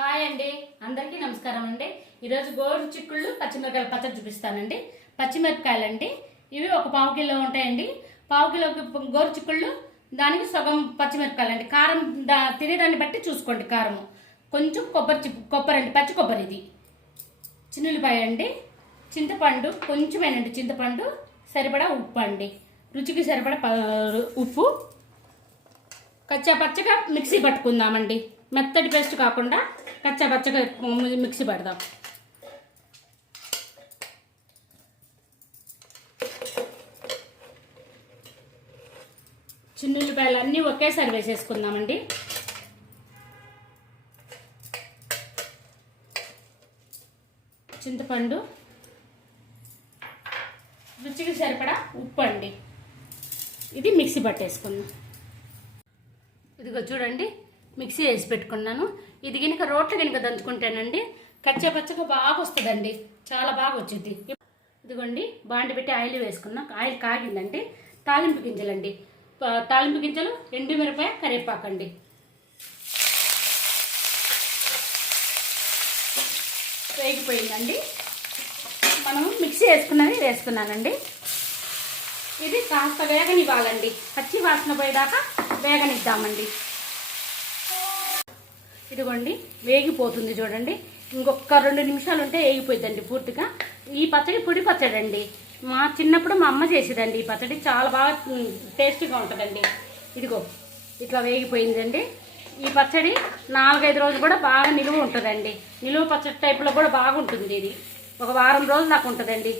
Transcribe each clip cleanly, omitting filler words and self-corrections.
Hi అండి, అందరికీ నమస్కారం అండి. ఈరోజు గోరు చిక్కుళ్ళు పచ్చిమిరపకాయల పచ్చడి చూపిస్తానండి. పచ్చిమిరపకాయలు అండి, ఇవి ఒక పావు కిలో ఉంటాయండి. పావు కిలోకి గోరు చిక్కుళ్ళు, దానికి సగం పచ్చిమిరపకాయలు అండి. కారం తినేదాన్ని బట్టి చూసుకోండి. కారము కొంచెం కొబ్బరి అండి, పచ్చి కొబ్బరి. ఇది చిన్నులపాయ అండి, చింతపండు కొంచెమేనండి, చింతపండు సరిపడా ఉప్పు అండి, రుచికి సరిపడా ఉప్పు. కచ్చా పచ్చగా మిక్సీ పట్టుకుందామండి. మెత్తటి పేస్ట్ కాకుండా కచ్చా పచ్చగా మిక్సీ పడదాం. చిన్నుల్లిపాయలు అన్నీ ఒకేసారి వేసేసుకుందామండి. చింతపండు, రుచికి సరిపడా ఉప్పు అండి. ఇది మిక్సీ పట్టేసుకుందాం. ఇదిగో చూడండి, మిక్సీ వేసి పెట్టుకున్నాను. ఇది గినక రోట్లో గినక దంచుకుంటానండి కచ్చా పచ్చగా బాగా వస్తుందండి, చాలా బాగా వచ్చింది. ఇదిగోండి, బాండి పెట్టి ఆయిల్ వేసుకున్నాం. ఆయిల్ కాగిందండి. తాలింపు గింజలండి, తాలింపు గింజలు, ఎండుమిరపాయ, కరివేపాకండి. వేగిపోయిందండి. మనం మిక్సీ వేసుకున్నది వేసుకున్నానండి. ఇది కాస్త వేగనివ్వాలండి, పచ్చి వాసన పోయేదాకా వేగనిద్దామండి. ఇదిగోండి, వేగిపోతుంది చూడండి. ఇంకొక 2 నిమిషాలు ఉంటే వేగిపోయిందండి పూర్తిగా. ఈ పచ్చడి పొడి పచ్చడి అండి. మా చిన్నప్పుడు మా అమ్మ చేసేదండి ఈ పచ్చడి, చాలా బాగా టేస్టీగా ఉంటుందండి. ఇదిగో ఇట్లా వేగిపోయిందండి. ఈ పచ్చడి 4-5 రోజులు కూడా బాగా నిలువ ఉంటుందండి. నిలువ పచ్చడి టైప్లో కూడా బాగుంటుంది. ఇది ఒక వారం రోజులు దాకా ఉంటుందండి.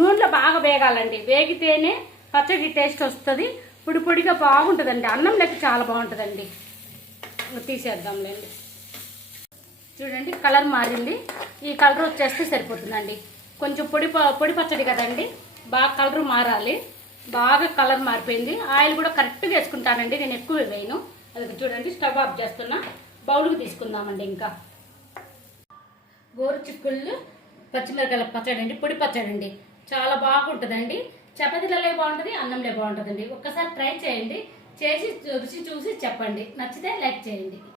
నూనెలో బాగా వేగాలండి. వేగితేనే పచ్చడి టేస్ట్ వస్తుంది, పొడి పొడిగా బాగుంటుందండి. అన్నం లెక్క చాలా బాగుంటుందండి. తీసేద్దాంలేండి. చూడండి, కలర్ మారింది. ఈ కలర్ వచ్చేస్తే సరిపోతుందండి. కొంచెం పొడి పచ్చడి కదండి, బాగా కలర్ మారాలి. బాగా కలర్ మారిపోయింది. ఆయిల్ కూడా కరెక్ట్గా వేసుకుంటానండి, నేను ఎక్కువ వేయను. అది చూడండి, స్టవ్ ఆఫ్ చేస్తున్నా. బౌల్కి తీసుకుందామండి. ఇంకా గోరు చిక్కుళ్ళు పచ్చిమిరకాయల పచ్చడి అండి, పొడి పచ్చడి అండి, చాలా బాగుంటుందండి. చపాతీలలో బాగుంటుంది, అన్నంలో బాగుంటుందండి. ఒక్కసారి ట్రై చేయండి, చేసి రుచి చూసి చెప్పండి. నచ్చితే లైక్ చేయండి.